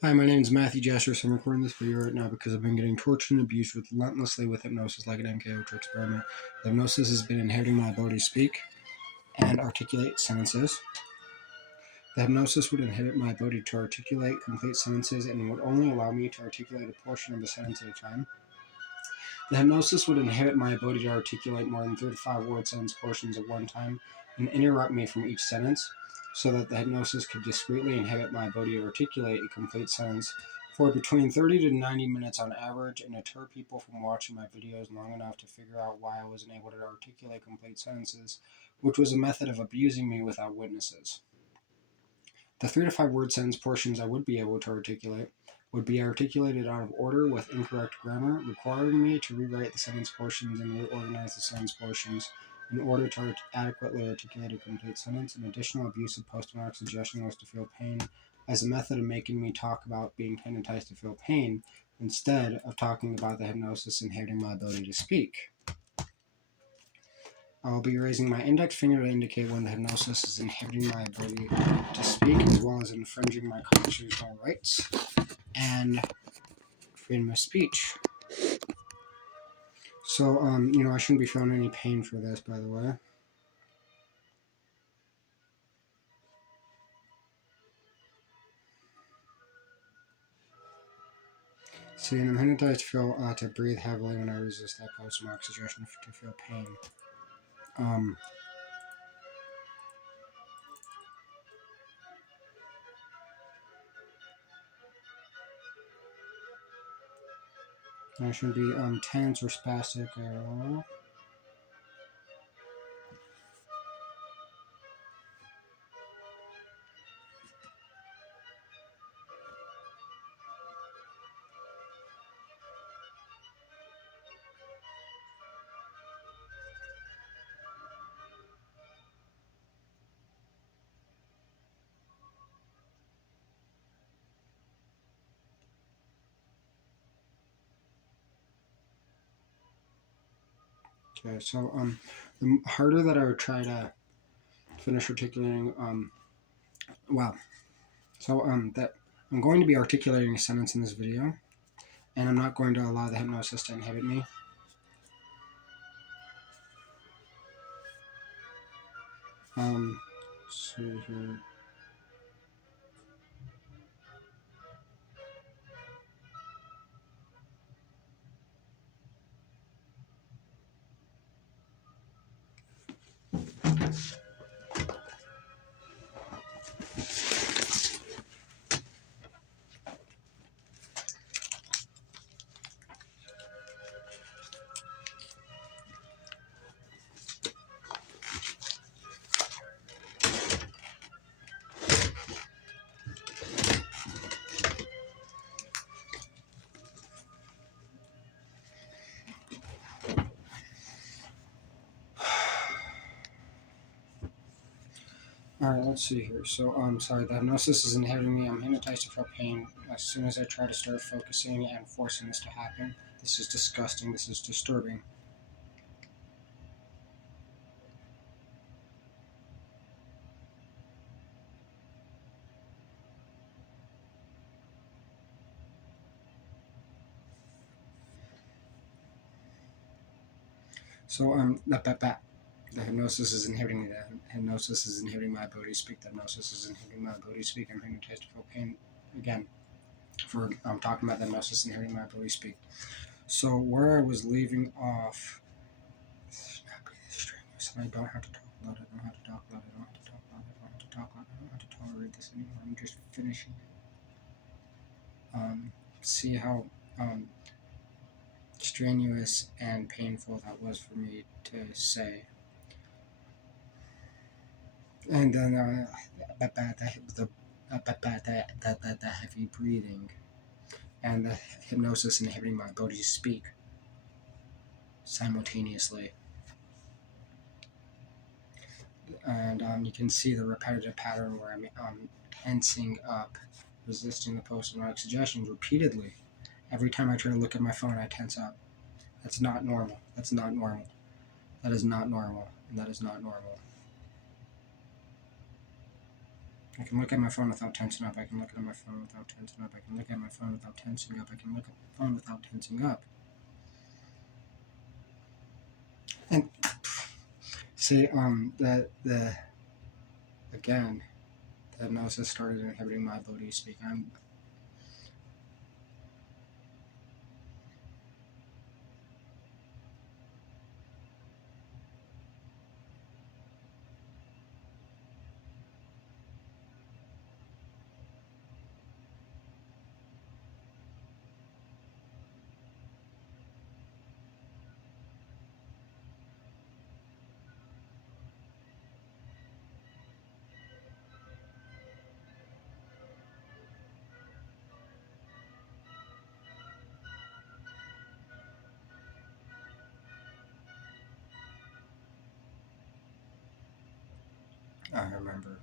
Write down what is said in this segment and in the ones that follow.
Hi, my name is Matthew Jasher. I'm recording this video right now because I've been getting tortured and abused relentlessly with hypnosis like an MK Ultra experiment. The hypnosis has been inhibiting my ability to speak and articulate sentences. The hypnosis would inhibit my ability to articulate complete sentences and would only allow me to articulate a portion of a sentence at a time. The hypnosis would inhibit my ability to articulate more than 3 to 5 word sentence portions at one time and interrupt me from each sentence, so that the hypnosis could discreetly inhibit my ability to articulate a complete sentence for between 30 to 90 minutes on average and deter people from watching my videos long enough to figure out why I wasn't able to articulate complete sentences, which was a method of abusing me without witnesses. The 3 to 5 word sentence portions I would be able to articulate would be articulated out of order with incorrect grammar, requiring me to rewrite the sentence portions and reorganize the sentence portions in order to adequately articulate a complete sentence. An additional abuse of post-traumatic suggestion was to feel pain as a method of making me talk about being hypnotized to feel pain instead of talking about the hypnosis inhibiting my ability to speak. I'll be raising my index finger to indicate when the hypnosis is inhibiting my ability to speak, as well as infringing my constitutional rights and freedom of speech. So, I shouldn't be feeling any pain for this, by the way. See, and I'm hypnotized to breathe heavily when I resist that post-traumatic suggestion to feel pain. I shouldn't be tense or spastic at all. Okay, so the harder that I would try to finish articulating, that I'm going to be articulating a sentence in this video, and I'm not going to allow the hypnosis to inhibit me. Let's see here. Alright, let's see here. So, sorry, the hypnosis is inhibiting me. I'm hypnotized to feel pain. As soon as I try to start focusing and forcing this to happen, this is disgusting. This is disturbing. So, the hypnosis is inhibiting me. The hypnosis is inhibiting my ability to speak. The hypnosis is inhibiting my ability to speak. I'm hypnotized to feel pain. Again, I'm talking about the hypnosis inhibiting my ability to speak. So, where I was leaving off, this is not being strenuous, and I don't have to talk loud. I don't have to talk loud. I don't have to talk loud. I don't have to talk loud. I don't have to tolerate this anymore. I'm just finishing it. See how strenuous and painful that was for me to say. And then the heavy breathing and the hypnosis inhibiting my ability to speak simultaneously. And you can see the repetitive pattern where I'm tensing up, resisting the post-traumatic suggestions repeatedly. Every time I try to look at my phone, I tense up. That's not normal. That's not normal. That is not normal. And that is not normal. I can look at my phone without tensing up. I can look at my phone without tensing up. I can look at my phone without tensing up. I can look at my phone without tensing up. And see, again, the hypnosis started inhibiting my ability to speak. I remember.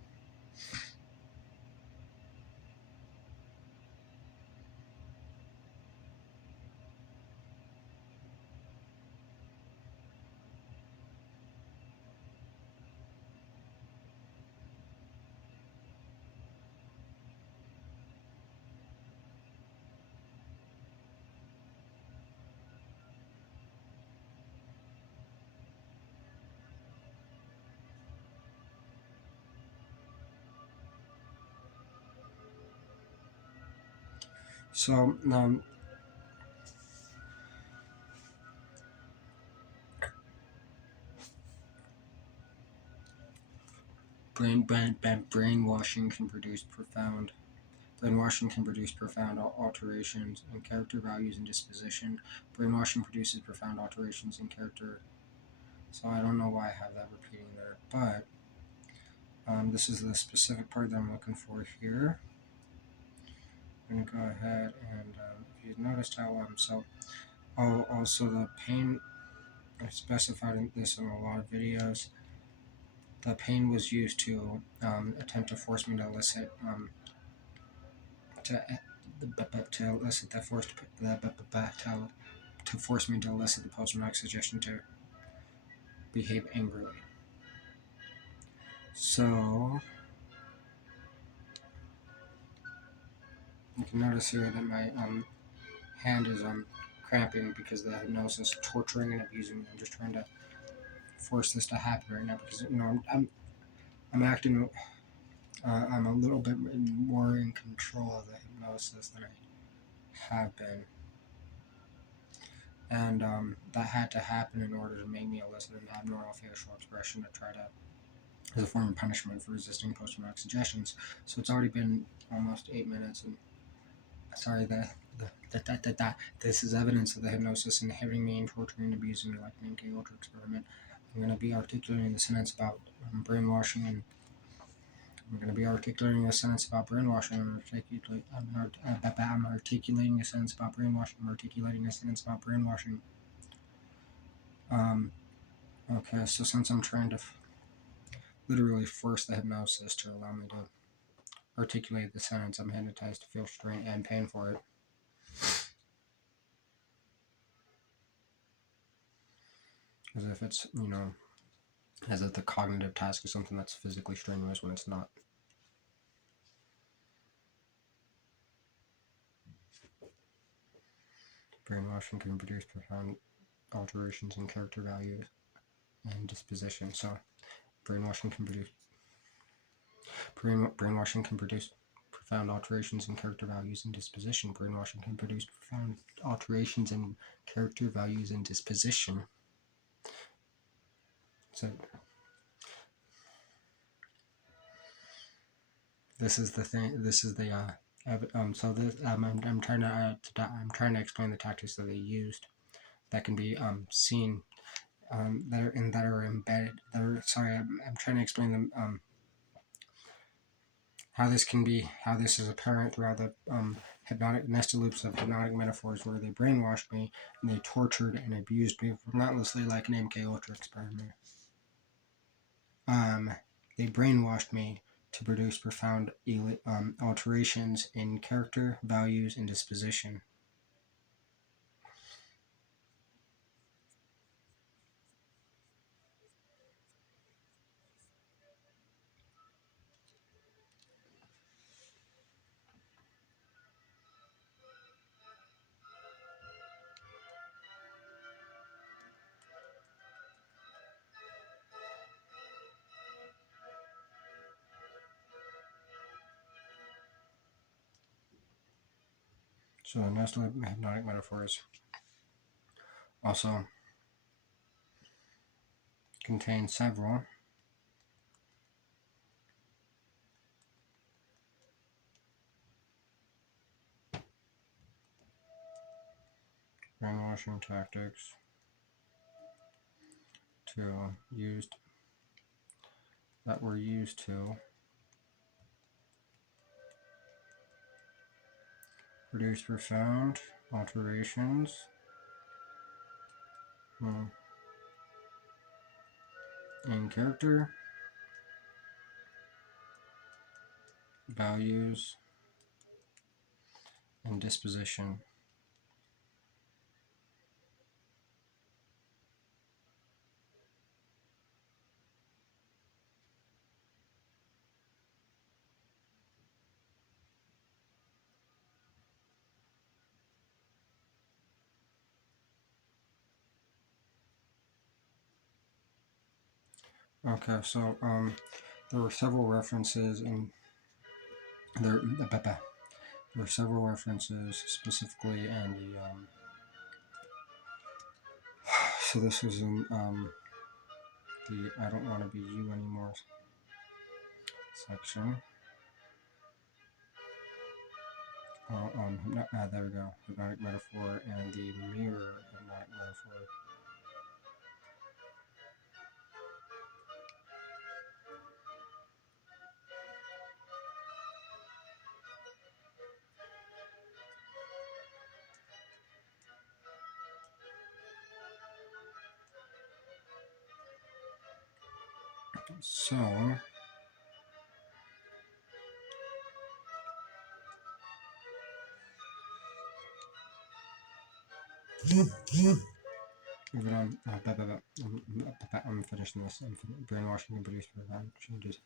So, brainwashing can produce profound alterations in character, values, and disposition. Brainwashing produces profound alterations in character. So I don't know why I have that repeating there, but this is the specific part that I'm looking for here. I'm going to go ahead and if you've noticed how also the pain, I specified this in a lot of videos. The pain was used to attempt to force me to elicit to to elicit the forced to force me to elicit the post-traumatic suggestion to behave angrily. So you can notice here that my hand is cramping because the hypnosis is torturing and abusing me. I'm just trying to force this to happen right now because I'm acting. I'm a little bit more in control of the hypnosis than I have been, and that had to happen in order to make me elicit an abnormal facial expression to try to as a form of punishment for resisting post-traumatic suggestions. So it's already been almost 8 minutes, and sorry this is evidence of the hypnosis inhibiting me and torturing and abusing me like an MK Ultra experiment. I'm going to be articulating the sentence about brainwashing, and I'm going to be articulating a sentence about brainwashing. I'm articulating a sentence about brainwashing. I'm articulating a sentence about brainwashing. Okay, so since I'm trying to literally force the hypnosis to allow me to articulate the sentence, I'm hypnotized to feel strain and pain for it. As if it's, as if the cognitive task is something that's physically strenuous when it's not. Brainwashing can produce profound alterations in character values and disposition. So, brainwashing can produce profound alterations in character values and disposition. Brainwashing can produce profound alterations in character values and disposition. So this is the thing. This is the so this I'm trying to explain the tactics that they used that can be seen that are embedded. I'm trying to explain them how this is apparent throughout the hypnotic nested loops of hypnotic metaphors where they brainwashed me and they tortured and abused me relentlessly like an MK Ultra experiment. They brainwashed me to produce profound alterations in character, values, and disposition. So the next hypnotic metaphors also contain several brainwashing tactics that were used to produce profound alterations in character, values, and disposition. Okay, so there were several references in there were several references specifically in the so this was in the I don't want to be you anymore section. There we go. Hypnotic metaphor and the mirror hypnotic metaphor. So I'm finishing this. Brainwashing and produce profound changes.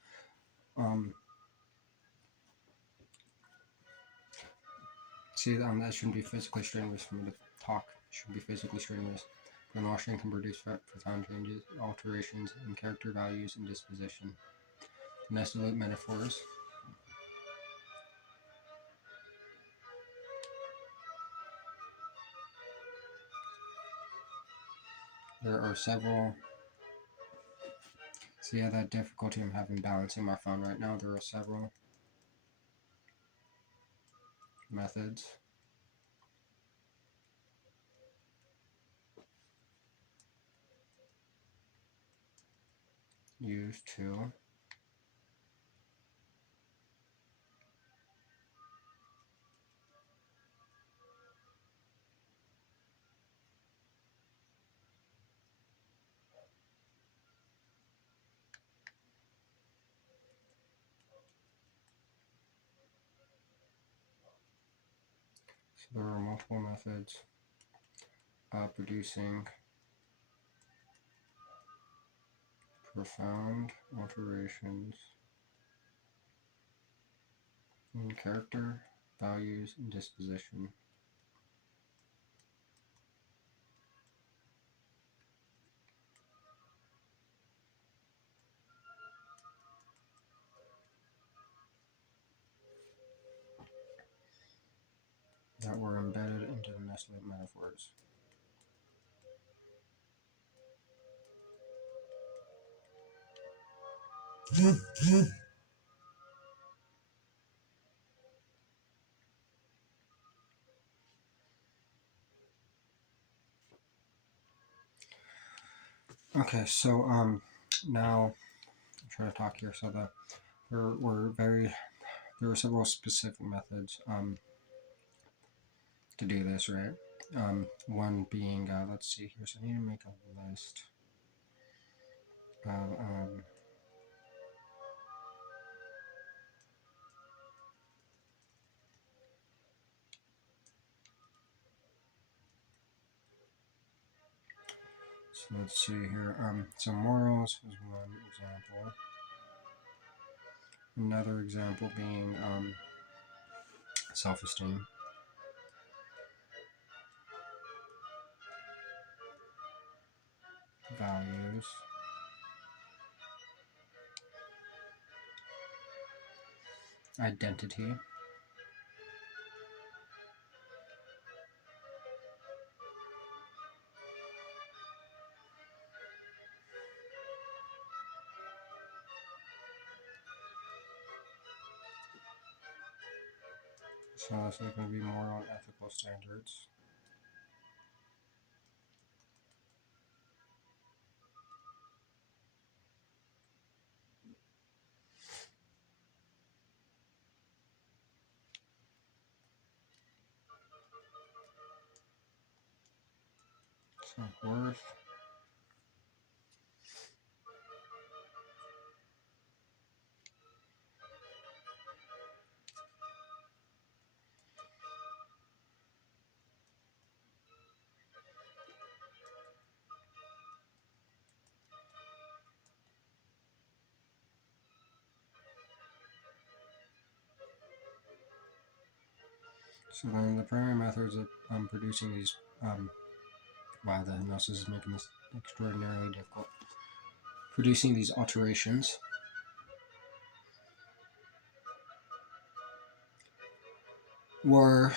See, that shouldn't be physically strenuous for me to talk. It shouldn't be physically strenuous. Brainwashing can produce profound changes, alterations in character, values, and disposition. Nested loop metaphors. There are several. See that difficulty I'm having balancing my phone right now. There are several methods used to there are multiple methods of producing profound alterations in character, values, and disposition. That were embedded into the nested metaphors. Okay, so now I'm trying to talk here. So there were several specific methods to do this, right? One being let's see here. So I need to make a list of so let's see here. So morals is one example. Another example being self-esteem. Values. Identity. So this is going to be more on ethical standards. Self-worth. So then the primary methods of producing these, wow, the hypnosis is making this extraordinarily difficult. Producing these alterations were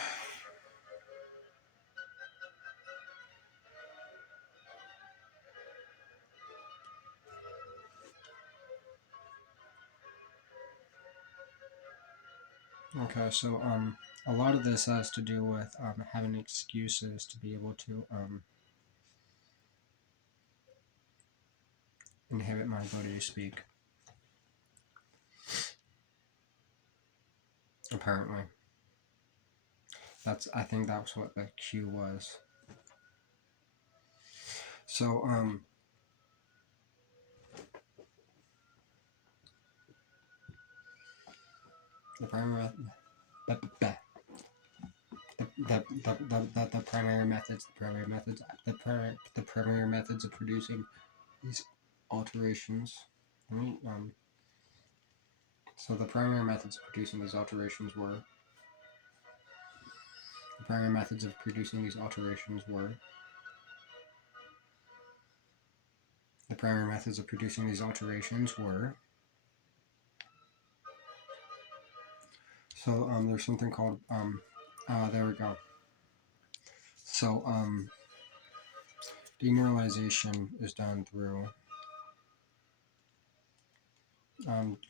okay. So a lot of this has to do with having excuses to be able to inhibit my ability to speak. Apparently, I think that's what the cue was. So the primary the primary methods of producing these alterations. So the primary methods of producing these alterations were the primary methods of producing these alterations were the primary methods of producing these alterations were so there's something called there we go. So demoralization is done through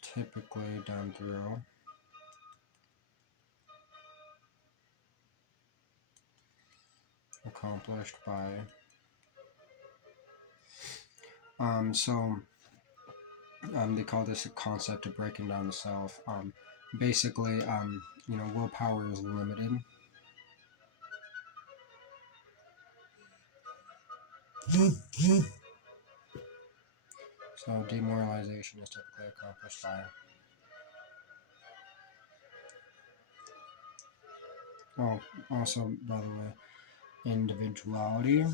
typically done through accomplished by they call this a concept of breaking down the self. Basically, willpower is limited. So demoralization is typically accomplished by also, by the way, individuality.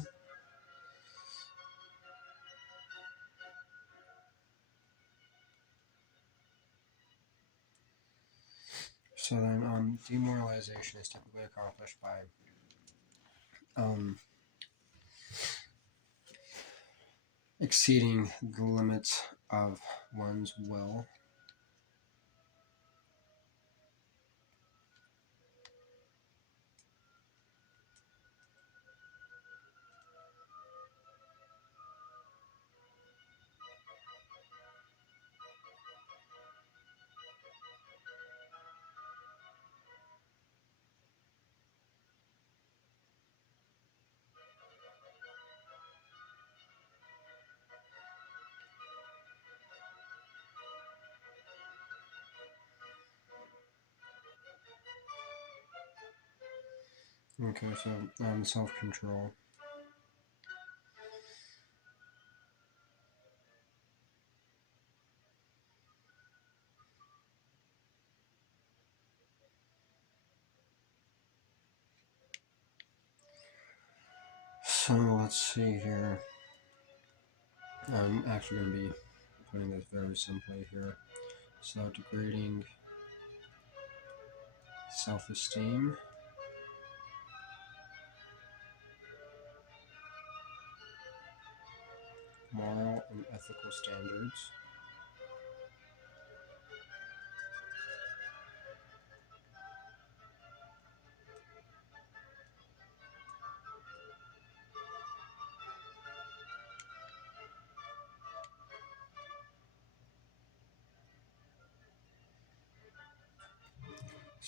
So then demoralization is typically accomplished by exceeding the limits of one's will. Okay, so self-control. So let's see here. I'm actually going to be putting this very simply here. So degrading self-esteem, moral and ethical standards,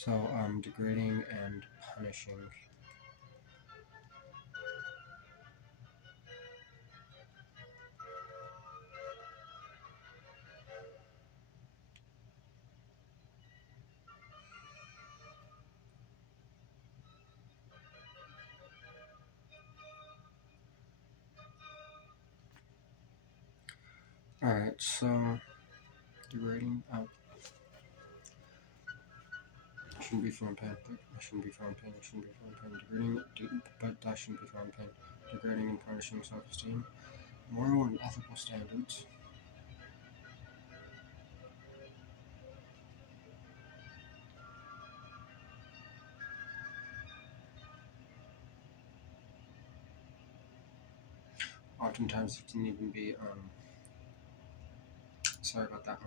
So, degrading and punishing. Alright, so degrading. I shouldn't be feeling pain. I shouldn't be feeling pain. I shouldn't be feeling pain. But I shouldn't be feeling pain. Degrading and punishing self-esteem. Moral and ethical standards. Oftentimes it can even be, sorry about that,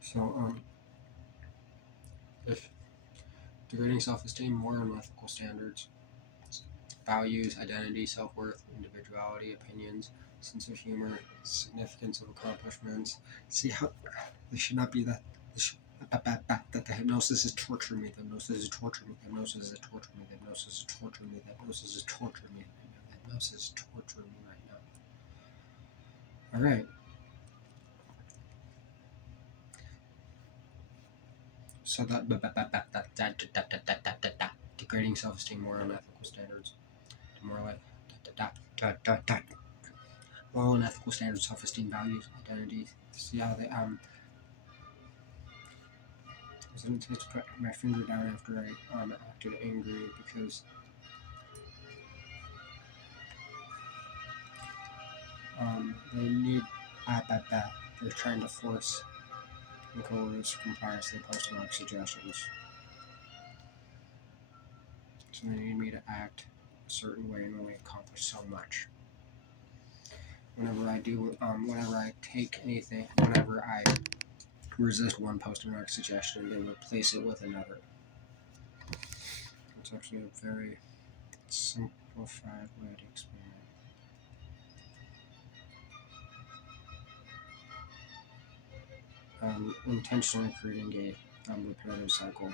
so, if degrading self-esteem, moral and ethical standards, values, identity, self-worth, individuality, opinions, sense of humor, significance of accomplishments. See how this should not be that. That the hypnosis is torturing me. The hypnosis is torturing me. The hypnosis is torturing me. The hypnosis is torturing me. The hypnosis is torturing me. The hypnosis is torturing me right now. All right. So degrading self-esteem, moral and ethical standards, moral and ethical standards, self-esteem, values, identity. See how they I was going to put my finger down after I acted angry because they need they're trying to force and coerce compliance to posting like suggestions. So they need me to act a certain way and only accomplish so much. Whenever I take anything, whenever I resist one post and suggestion, they replace it with another. It's actually a very simplified way to explain it. Intentionally creating a repetitive cycle.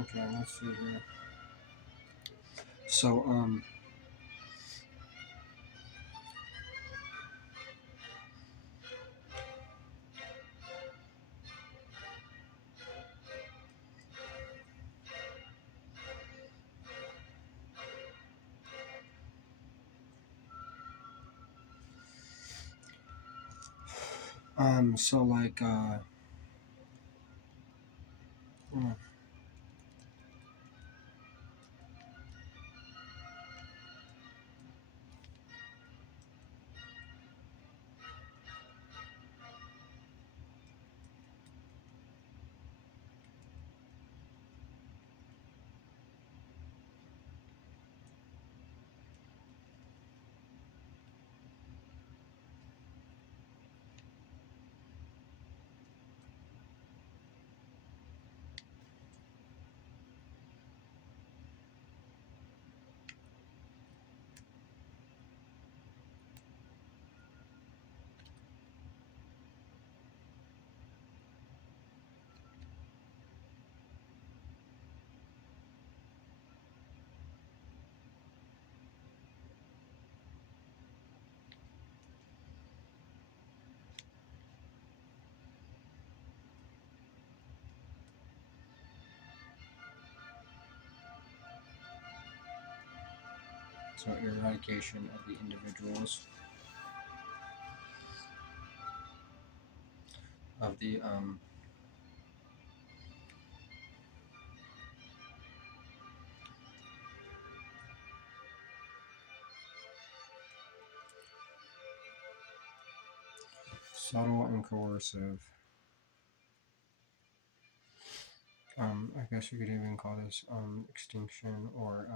Okay, let's see here. So, so like, So eradication of the individuals of the subtle and coercive. I guess you could even call this extinction or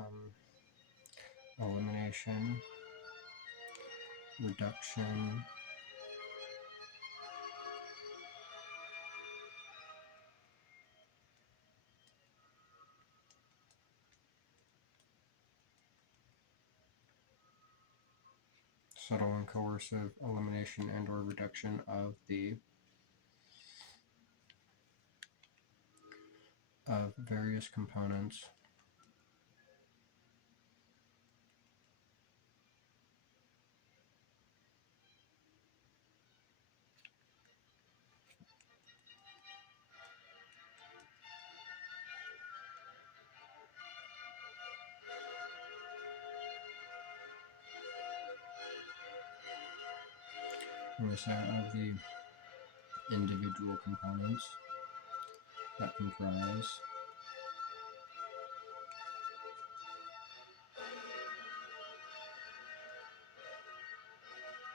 elimination, reduction, subtle and coercive elimination and or reduction of various components of the individual components that comprise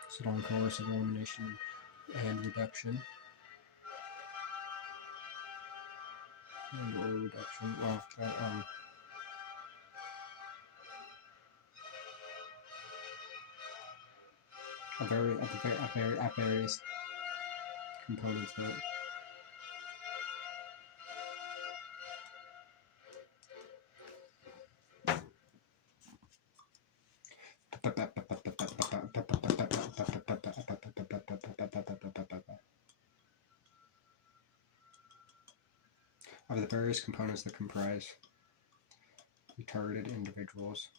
subtle and coercive elimination and reduction or reduction at various components that of the various components that comprise the targeted individuals.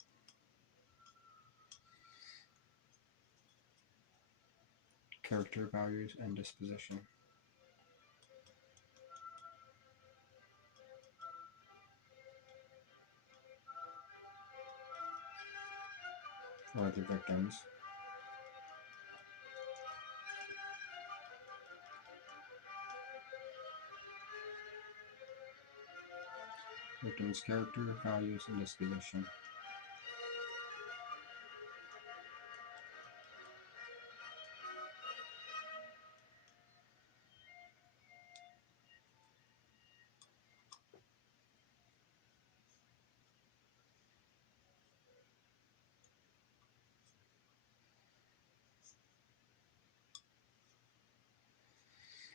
Character, values, and disposition. Or the victims. Victims' character, values, and disposition.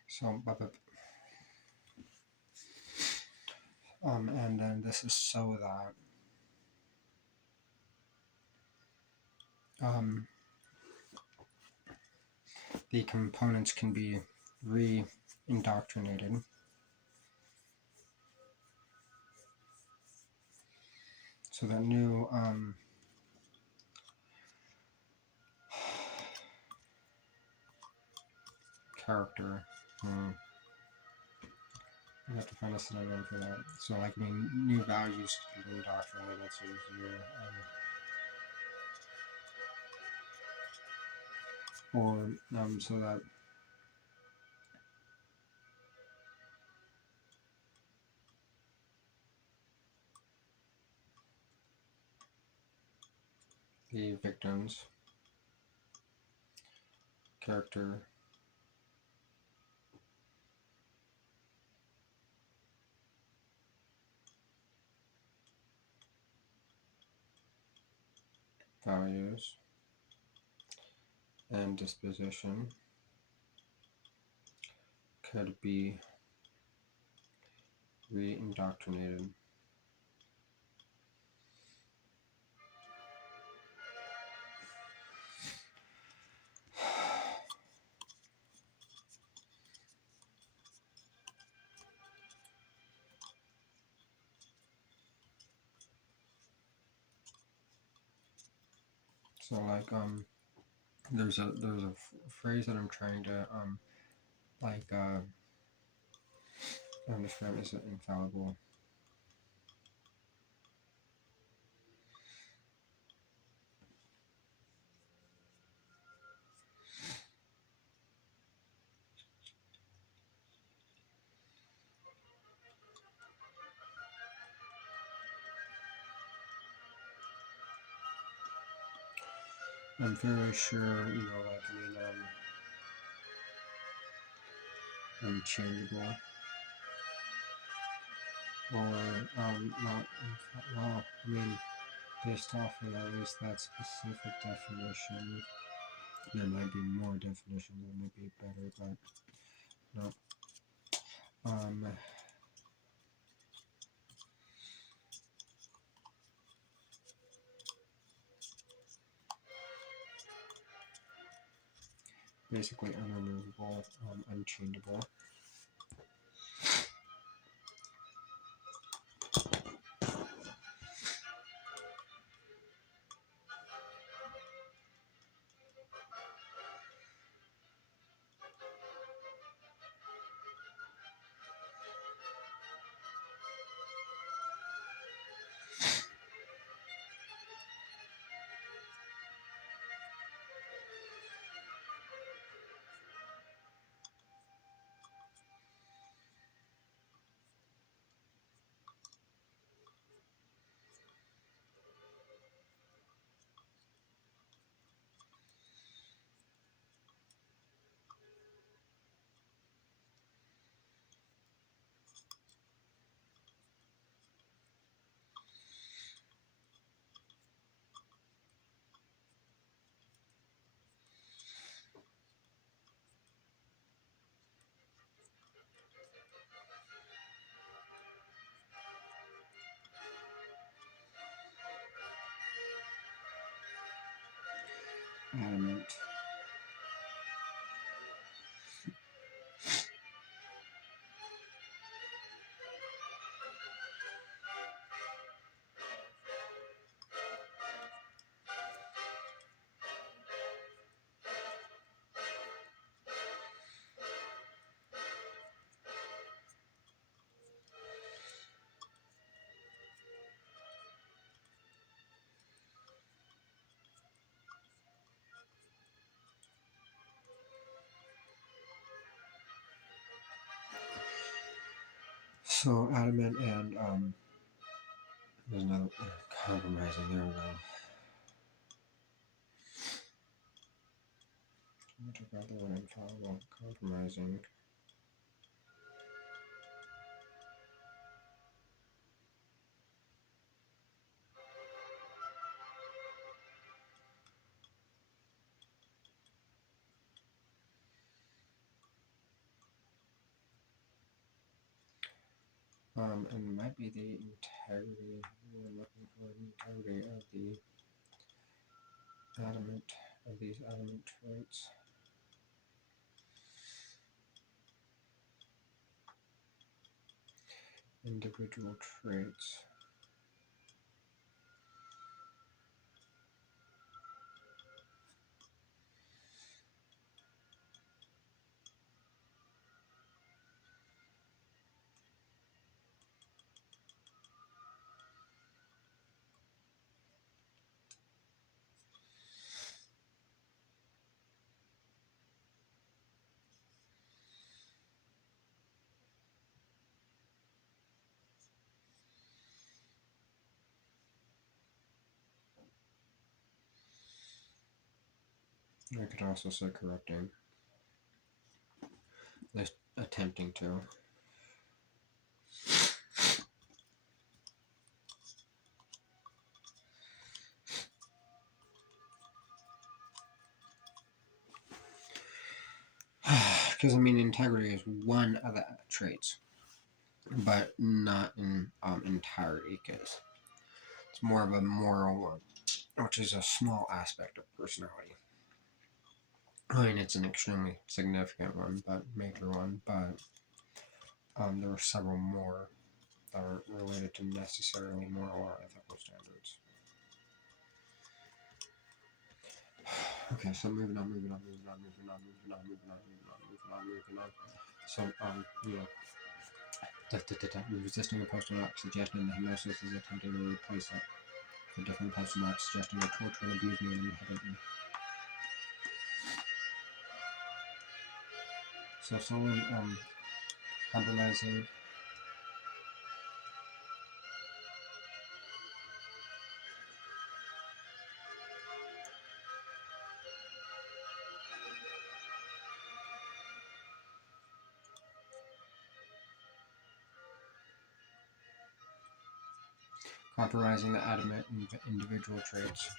So, and then this is so that the components can be re-indoctrinated so that new character. You have to find a synonym for that. So, like, I mean, new values could be indoctrinated. That's easier. Or so that the victims' character, values, and disposition could be re-indoctrinated. So, like, there's a phrase that I'm trying to describe as infallible. I'm fairly sure, unchangeable, or, not, well, based off of at least that specific definition, there might be more definitions that might be better, but no. Basically unremovable, unchangeable. Adamant. So adamant and there's another compromising. There we go. I took out the word infallible. Compromising. And it might be the integrity. We're looking for the integrity of the adamant, of these adamant traits. Individual traits. I could also say corrupting. At least attempting to. Because integrity is one of the traits, but not in entirety, because it's more of a moral one, which is a small aspect of personality. It's an extremely significant one, but major one, but there are several more that are related to necessarily moral or ethical standards. Okay, so moving on. So, resisting a post-traumatic suggestion in the hypnosis is attempting to replace it with a different post-traumatic suggestion to torture and abuse me and inhibit me. So someone compromising compromising the adamant individual traits.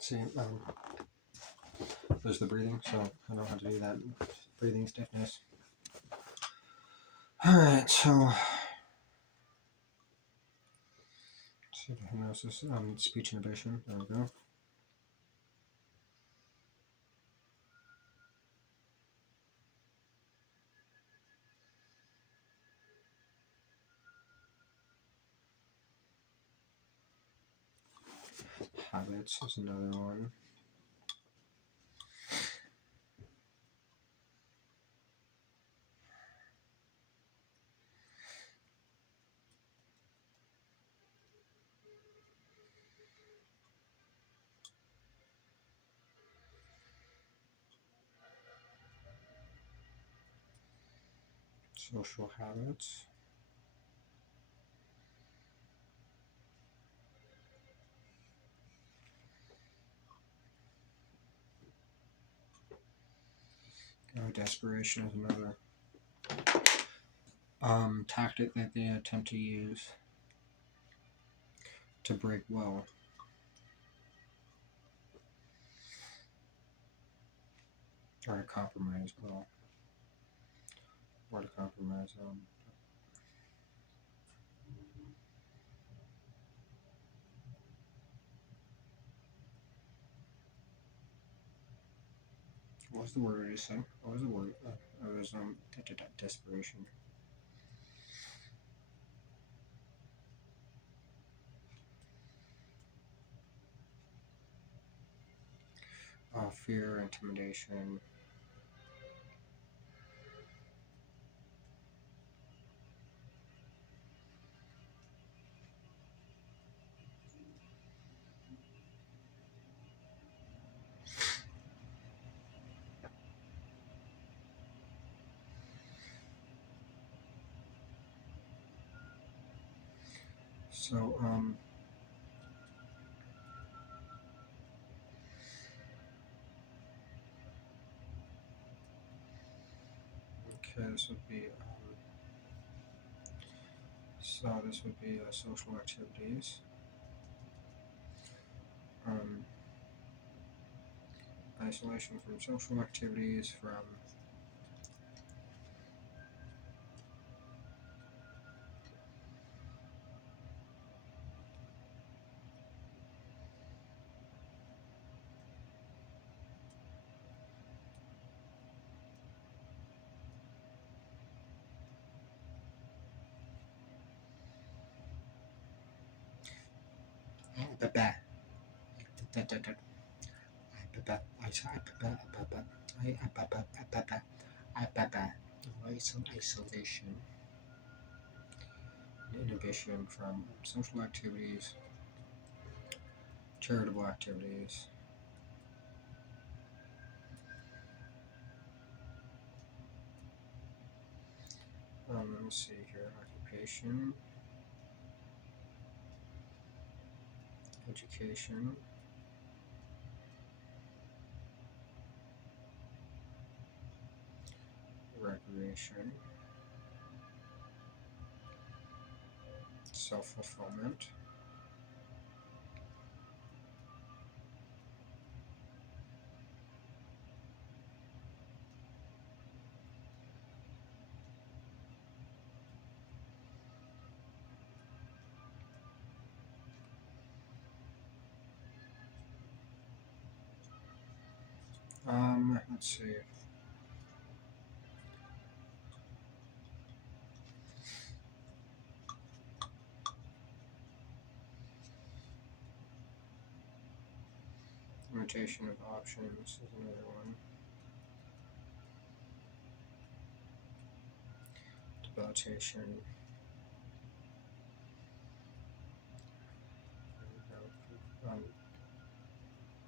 See, there's the breathing, so I know how to do that. Breathing stiffness. Alright, so hypnosis, speech inhibition, there we go. Habits is another one. Social habits. Desperation is another tactic that they attempt to use to break well. Or to compromise well. Or to compromise what was the word I just said? What was the word? It was desperation. Fear, intimidation. So, okay, this would be, social activities. Isolation from social activities, from isolation, inhibition from social activities, charitable activities. Let me see here. Occupation, education, recreation, self-fulfillment, Let's see. Limitation of options is another one. Debilitation.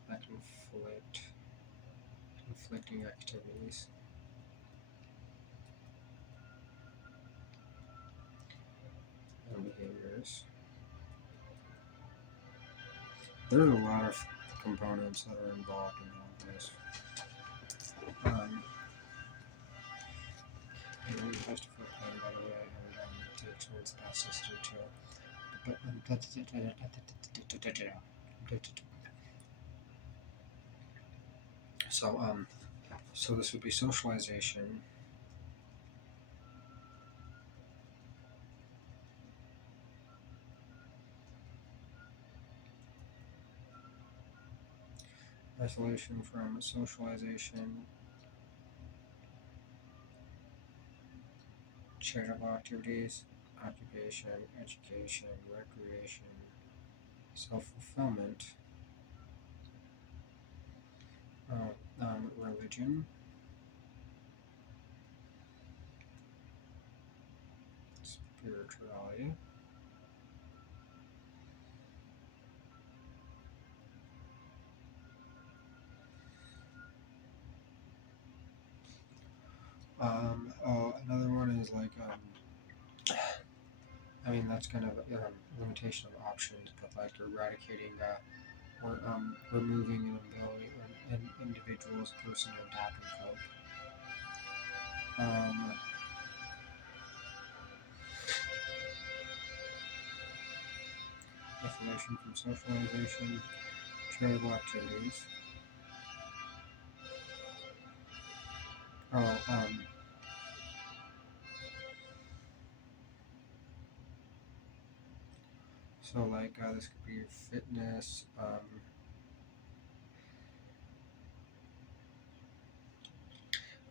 That conflicting activities. And behaviors. There's a lot of components that are involved in all this. It really has to feel pain, by the way, and to experience spasticity too. So this would be socialization. Isolation from socialization. Charitable activities, occupation, education, recreation, self-fulfillment, religion, spirituality, another one is like, I mean, that's kind of a limitation of options, but like eradicating, or removing an individual's person to adapt and cope. Isolation from socialization, charitable activities. So like this could be fitness,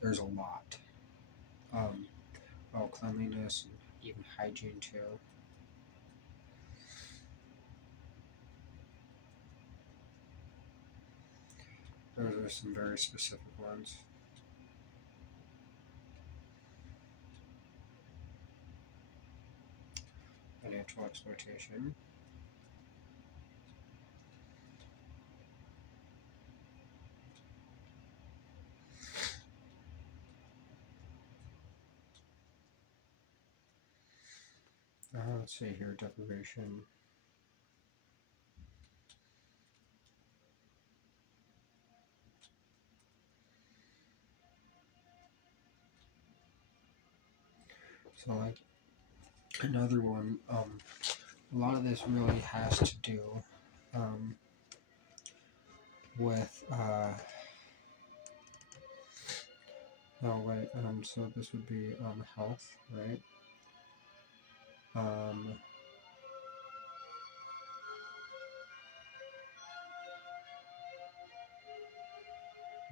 there's a lot. Cleanliness and even hygiene too. Those are some very specific ones. Financial exploitation. Let's see here, deprivation. So like another one, a lot of this really has to do with so this would be health, right?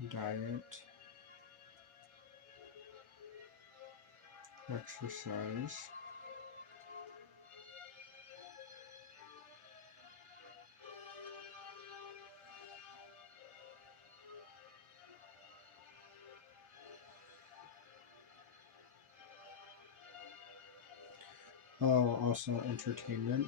Diet, exercise, also entertainment.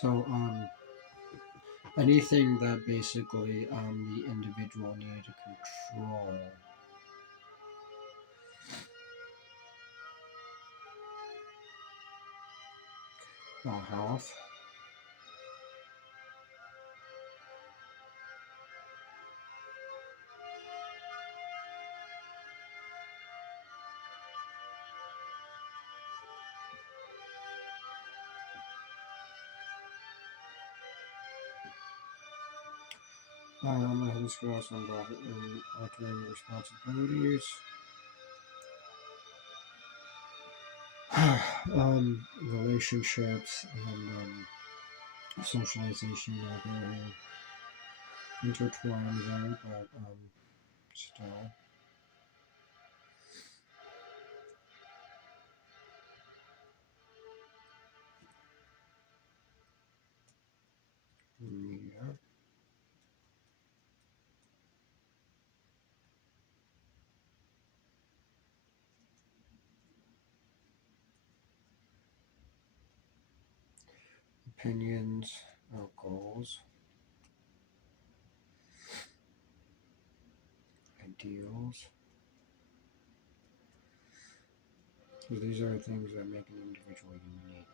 So anything that basically the individual needed to control. Health. I think this could also involve altering responsibilities. Relationships and socialization are very intertwined there, but still. Yeah. Opinions or goals, ideals. So these are things that make an individual unique.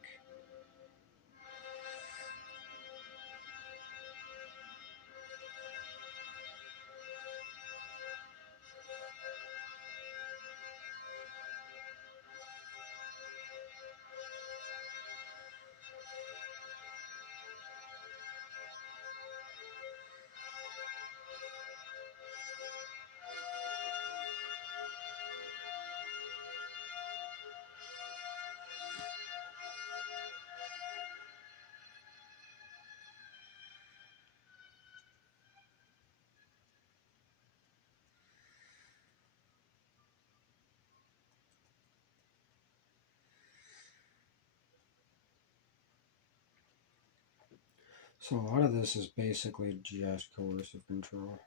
So a lot of this is basically just coercive control.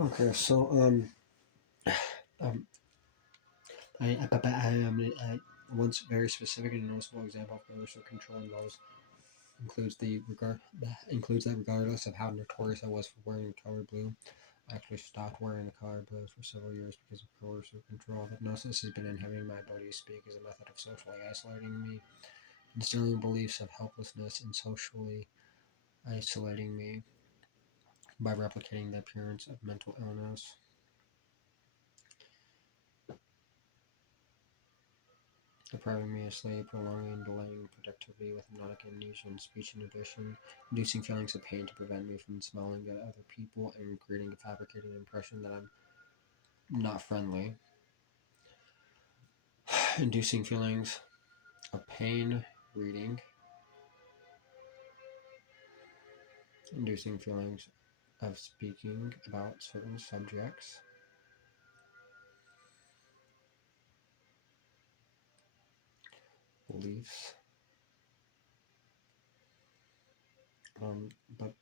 Okay, so um, I am once very specific and noticeable example of coercive control includes that regardless of how notorious I was for wearing the color blue, I actually stopped wearing the color blue for several years because of coercive control. Hypnosis has been inhibiting my ability to speak as a method of socially isolating me, instilling beliefs of helplessness, and socially isolating me by replicating the appearance of mental illness. Depriving me of sleep, prolonging and delaying productivity with hypnotic amnesia and speech inhibition, inducing feelings of pain to prevent me from smiling at other people, and creating a fabricated impression that I'm not friendly, inducing feelings of pain reading, inducing feelings of speaking about certain subjects, beliefs, but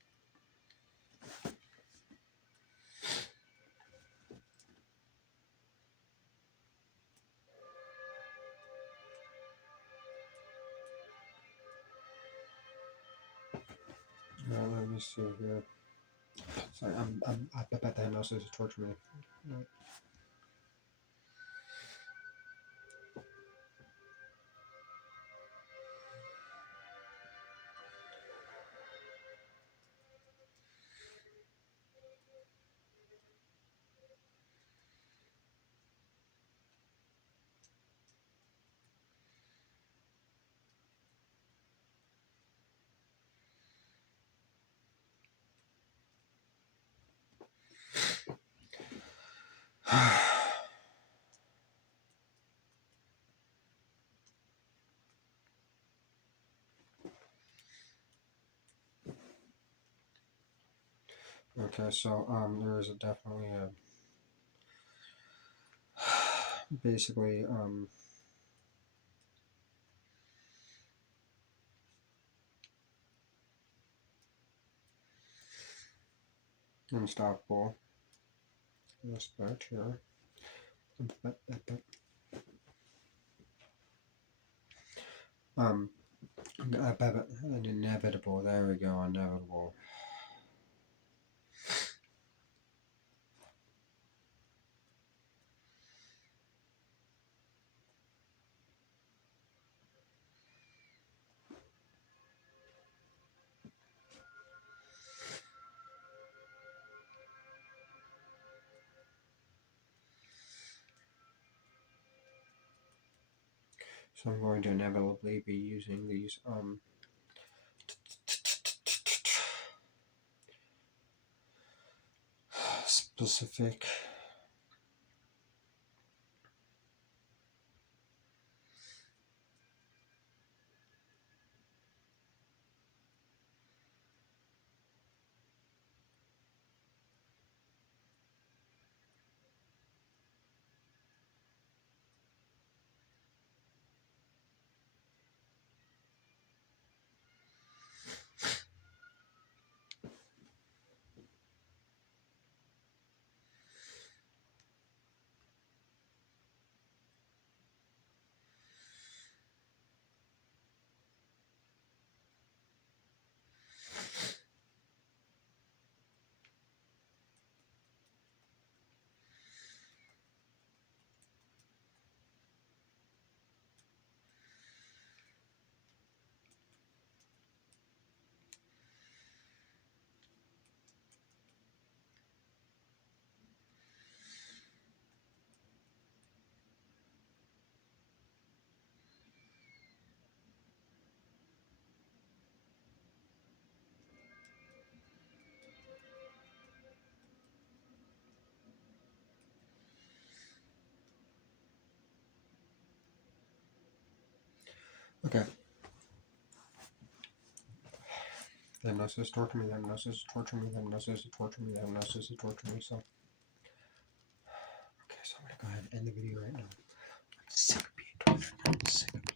let me see here. Sorry, I bet the hypnosis is torturing me. Okay, so there is definitely a basically unstoppable. This back here. Inevitable. There we go. Inevitable. So I'm going to inevitably be using these specific Okay. The hypnosis torture me, the hypnosis torture me, the hypnosis torture me, the hypnosis torture me. So, okay, so I'm gonna go ahead and end the video right now. I'm sick of being tortured. I'm sick of being